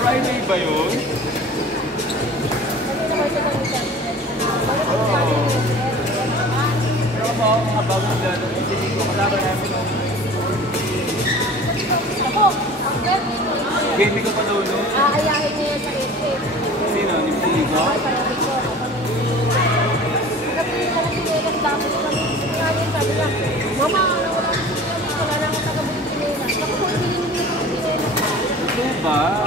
Rating nga ba?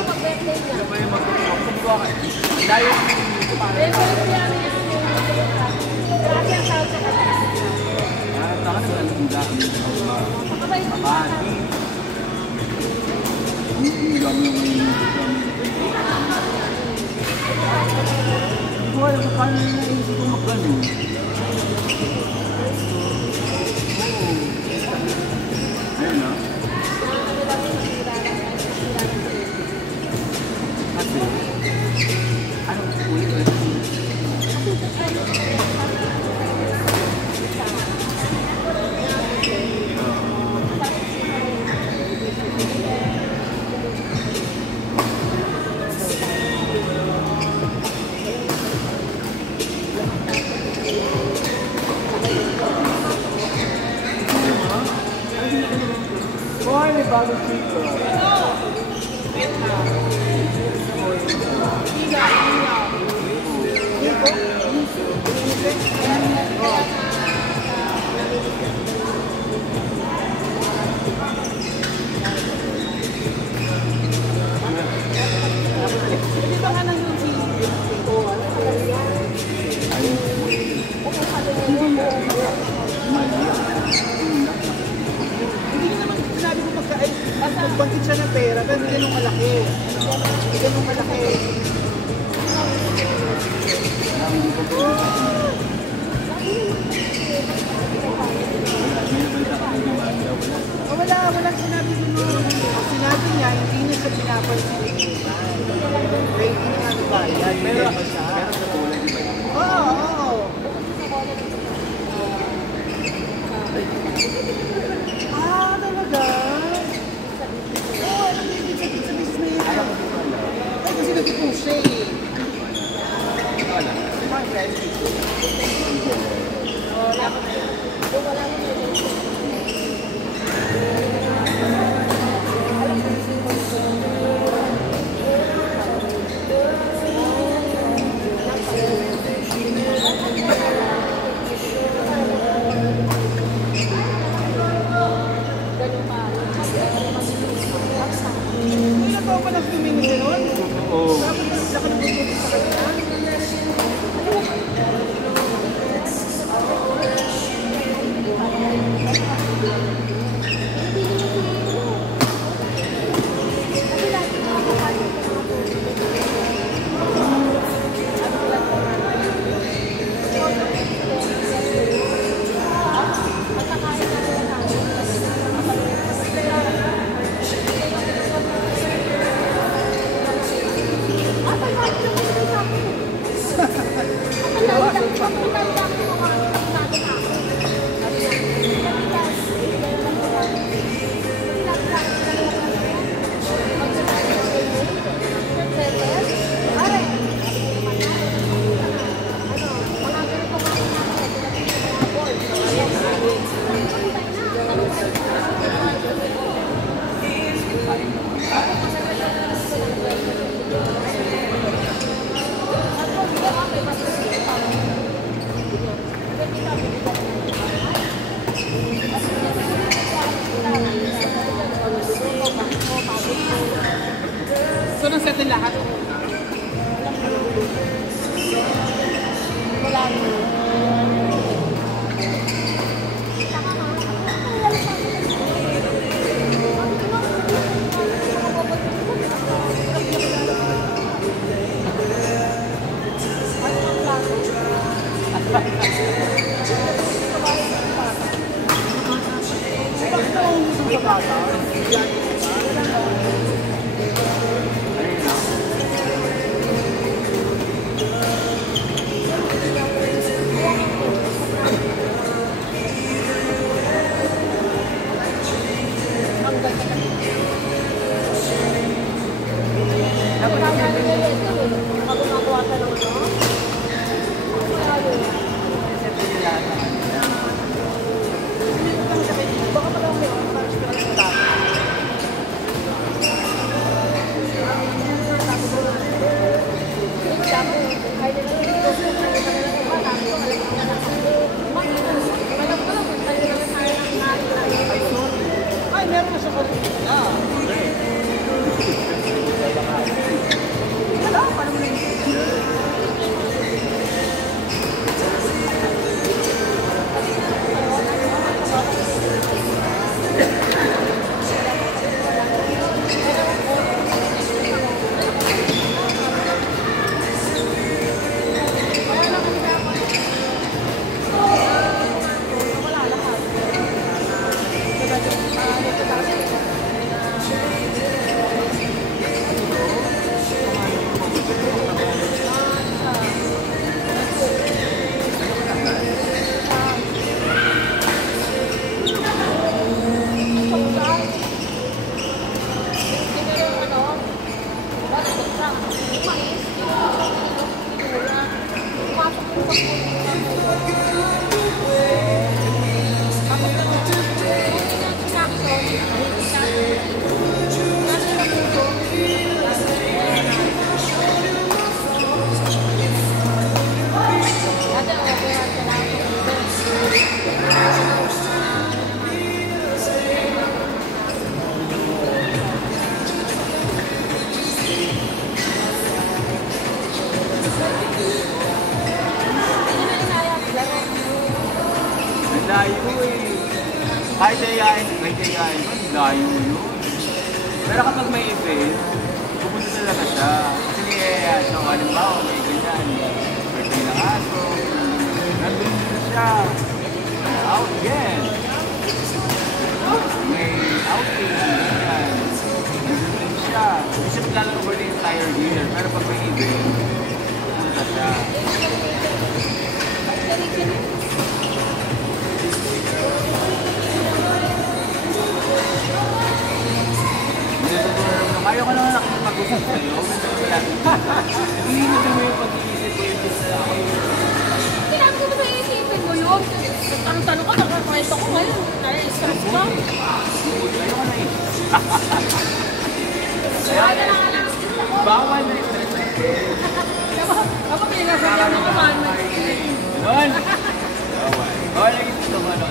Meron siya. Kasi po siya eh. Wala. Wala so, nang-settle lahat. Wala. Layo eh. Kahit ayayin, layo yun. Pero kapag may event, pupunta talaga siya. Kasi niyaya siya, halimbawa may ganyan, birthday ng aso, nandun din siya. Out again. May outing, ganyan. Nandun din siya. Hindi siya maglalaro for the entire year. Pero pag may event, pupunta siya. Ayaw ko naman nakikipag-usap sa'yo. Hindi mo din yung pag-iisip ko yung sa ako yung... Kailangan ko ba iisipin mo yun? Tanong-tanong ka, nakakwento ko ngayon. Nai-stress ka. Ayoko na eh. Kaya na lang. Bawal na yung stress. Kapag pinasabihan mo naman. Ganon! Bawal. Bawal na yung ito ano.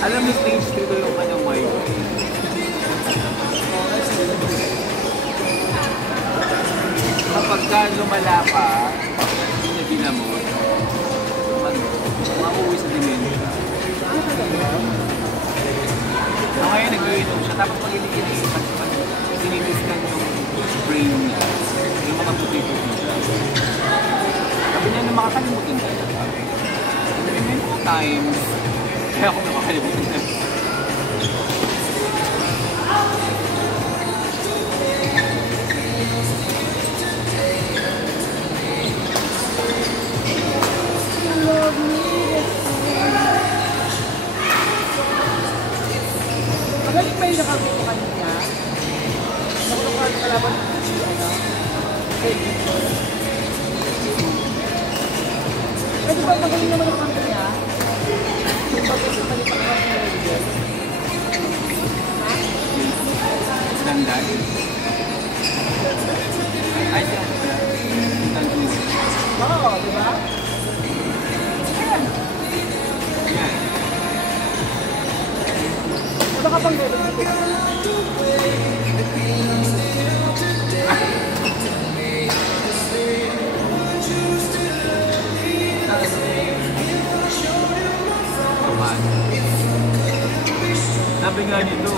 Alam mo, stage 3 ko yung kanyang wife. Kapag ka lumala ka, hindi niya ginamot, mauwi sa dementia. So ngayon nag-iinom siya, tapos pag sinitiskan yung brain niya, yung mga puti-puti siya. Sabi niya na makakalimutin ka na. Sabi niya, times, kaya ako makakalimutin ka. Magaling ba yung nakagusto kanina? Nakulungan ka laban si ano? Eh di ba magaling naman ang kanta niya? Yung pag-isip pa niya pang Rangel. Dandan. Ay, siya. Dandan. Oo, di ba? Yan. Wala ka pang meron dito. Sabi nga nito,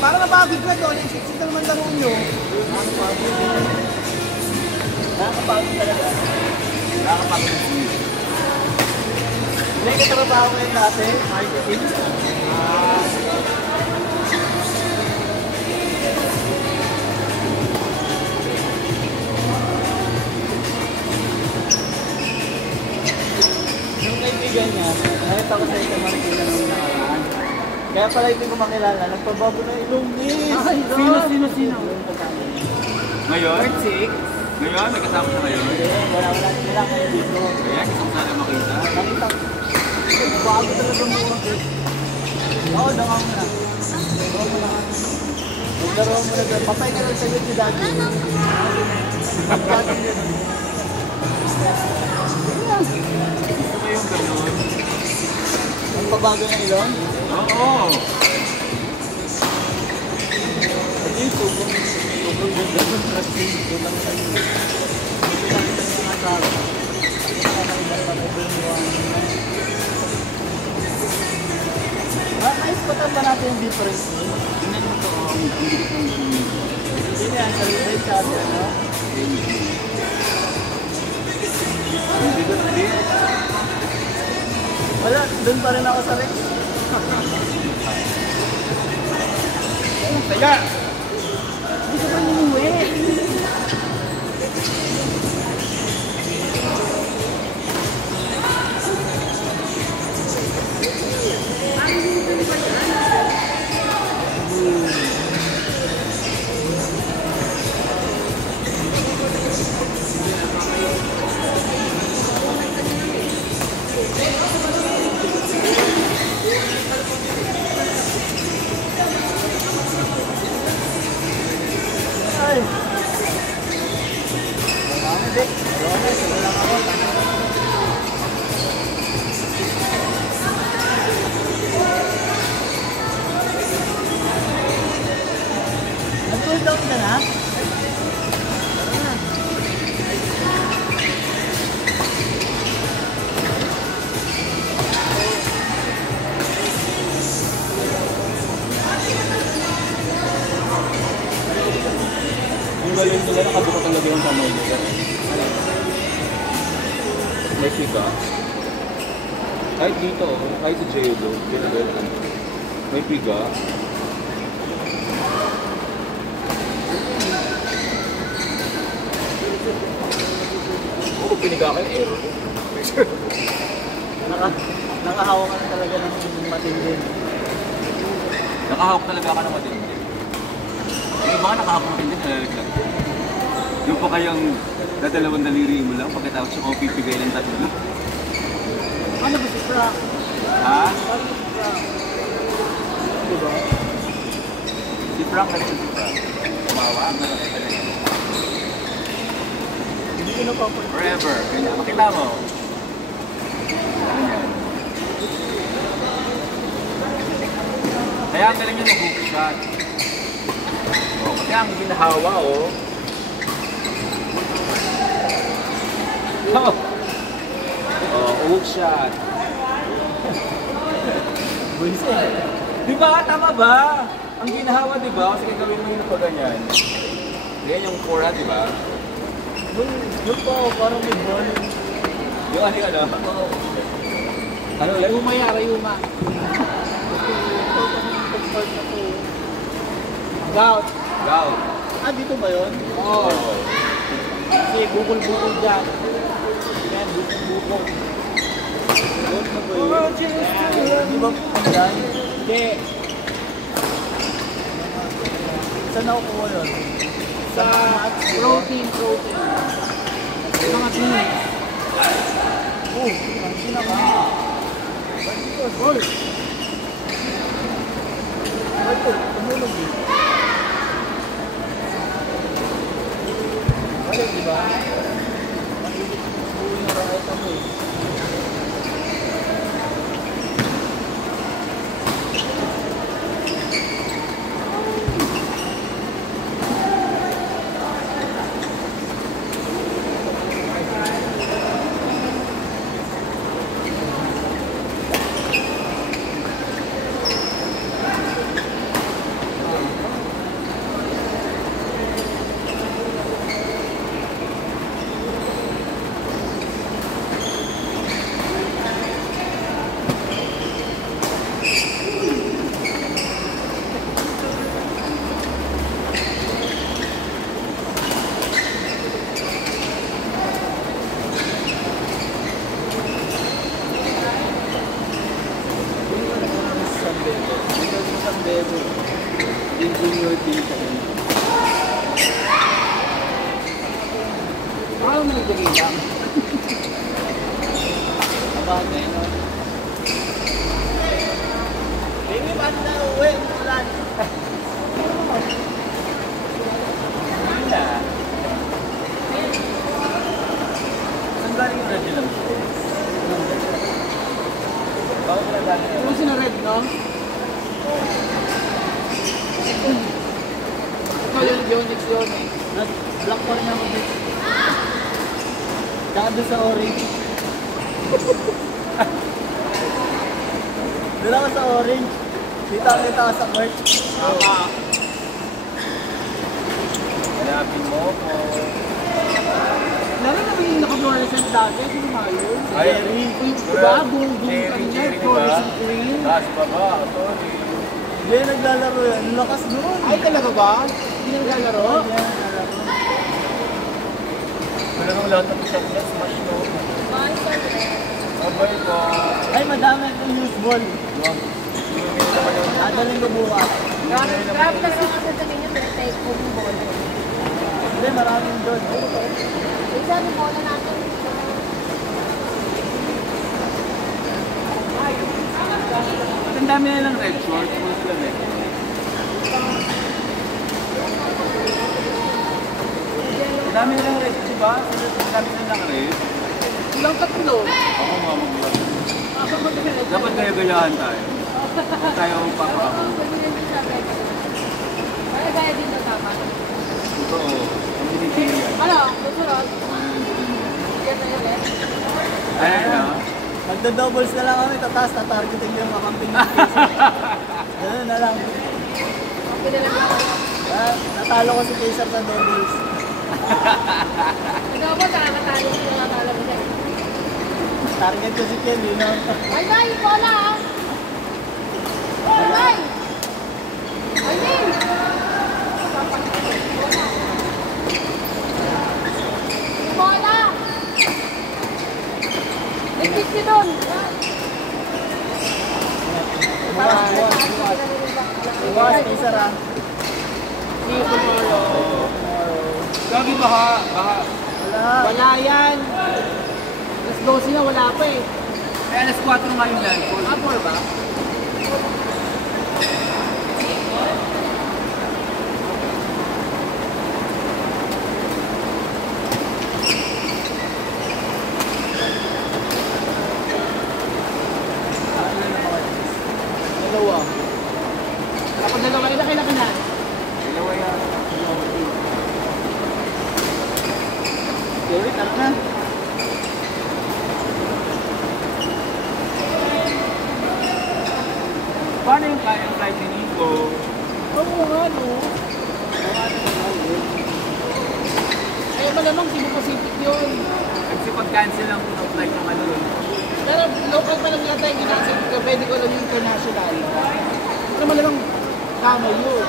Para napagod ka doon, isip ka naman laro nyo. Nakakapagod talaga. nakakapagod ng sweet. Hindi ka trabaho ngayon dati, marketing. Yung kaibigan niya, nakita ko sa ito marketing nung nakaraan. Kaya pala hindi ko makilala, nagpabago na ilong ni. Sino? Ngayon? Ngayon? May kasama siya ngayon? Wala nila ngayon dito. Kaya gusto ko sana makita. Nakita ko. Bago talaga mo. Oo, dangaw mo na. Dangaw mo na. Maglaro mo na dyan. Papay ka lang sa'yo si Daddy. Daddy yun. Gusto ko yung ganun. Ang pabago na ilong. Oo! Hindi, sobrang ganda ng trusting. Sobrang ganda. Hindi nakita niyo nga sa akin. Naispatan ba natin yung difference mo? Tingnan mo to, ang bilis ng ganun. Hindi yan, sa rin sa atin, no? Hindi ko na din. Wala, doon pa rin ako sa Rex. Saya! Hindi ka pa numuwi. Ay. Marami, Vic. Marami, sige lang ako. Nag-cool down ka na? Yung galing nila, nakabuka talaga yung kamay nila. May siga. Kahit dito, kahit sa J.Lo, may piga. Oo, piniga ka eh. nakahawak ka na talaga ng matindi. Nakahawak talaga ka ng matindi. Yung iba ka nakahawak ng matindi, nalalaglag. Yung pa kayang dadalawang daliri mo lang, pagkatapos yung pipigay ng tatlo. Ano ba si Frank? Ha? Ano ba si Frank? Diba? Si Frank na si Frank. Kumawa, Hindi ko napapansin. forever. Ganyan. Makita mo. Ganyan. Kaya ang galing yun ng hook shot. Oh, kasi ang ginahawa, oh. Oh, hook shot. Buisit. Di ba? Tama ba? Ang ginahawa, di ba? Kasi gagawin mo yun pa ganyan. Ganyan yung core, di ba? Yung po, parang may ball. Yung ano yun, ano? Ano ulit? Rayuma. Gout. Gout. Ah, dito ba yun? Oo. Kasi bukol-bukol dyan. Yan, bukol-bukol. Gout na ba yun? Di ba dyan? Hindi. Saan nakukuha yun? Sa protein. Mga tingin. Ang sinaka. Gol! Ito, tumulog eh. Balik, di ba? Mahilig buhay na raketa mo eh. Parang may gagawin. Abagay, no? Baby, ba't na uwi? Ulan. Wala. Saan galing yung red lang? Bakit na galing? Ano sila red, no? Ito yung Yonix yun eh. Black pa rin ako dito. Tsaka doon sa orange. Doon ako sa orange. Dito ako sa merch. Hanapin mo ko. Lalo na yung naka-fluorescent dati. Sino nga yun? Ay, Cherry. Diba? Buong Cherry, kanya. cherry, diba? Fluorescent green. Taas pa ba? Sorry. Hindi, naglalaro yan. Ang lakas doon. Ay, talaga ba? Hindi naglalaro? Hindi naglalaro. Wala nang lahat ng shot na smash no. Abay ko. Ay, madami itong use ball. Dadalhin ko bukas. Grab kasi sa sabi niyo, pero take home yung bola. Hindi, maraming doon. Isa yung bola natin. Ang dami na lang red shorts. Full lang eh. Ang dami na lang red, diba? Ang dami na lang red. Ilang tatlo? Ako mamagyan. Dapat gaya-gayahan tayo. Huwag tayo pang-pang. Kaya gaya din na tama. Totoo. Ang binibigyan yan. Ano? Susunod? Yan na yun eh. Ayan na. Magda-doubles na lang kami, tataas, tatargeting yung makamping ng Kesa. Ganun na lang. Okay na lang ako. Natalo ko si Kesa sa doubles. Ikaw mo, nakakatalo ko yung nakakala mo dyan. Target ko si Ken, you know? Ay, bay! Bola ah! Ay, bay! Ay, bay! Bola! May 50 doon! Boss, Pizza ra. See you tomorrow. Gagi baha. Wala. Wala yan. Alas 12 na, wala pa eh. Eh, alas 4 nga yung landfall. Ah, 4 ba? Dalawa. Kapag dalawa, ilaki-laki na. Dalawa yan. Derek, ano na? Paano yung kayang flight ni Nico? Oo nga, no? Ay, malamang Cebu Pacific yun. Nagsipag-cancel lang ng flight ng ano. Pero local pa lang yata yung ginasip ko, pwede ko lang yung international. Pero malamang tama yun.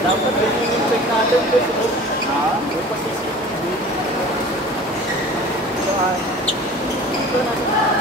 Dapat i-check natin. Ha? May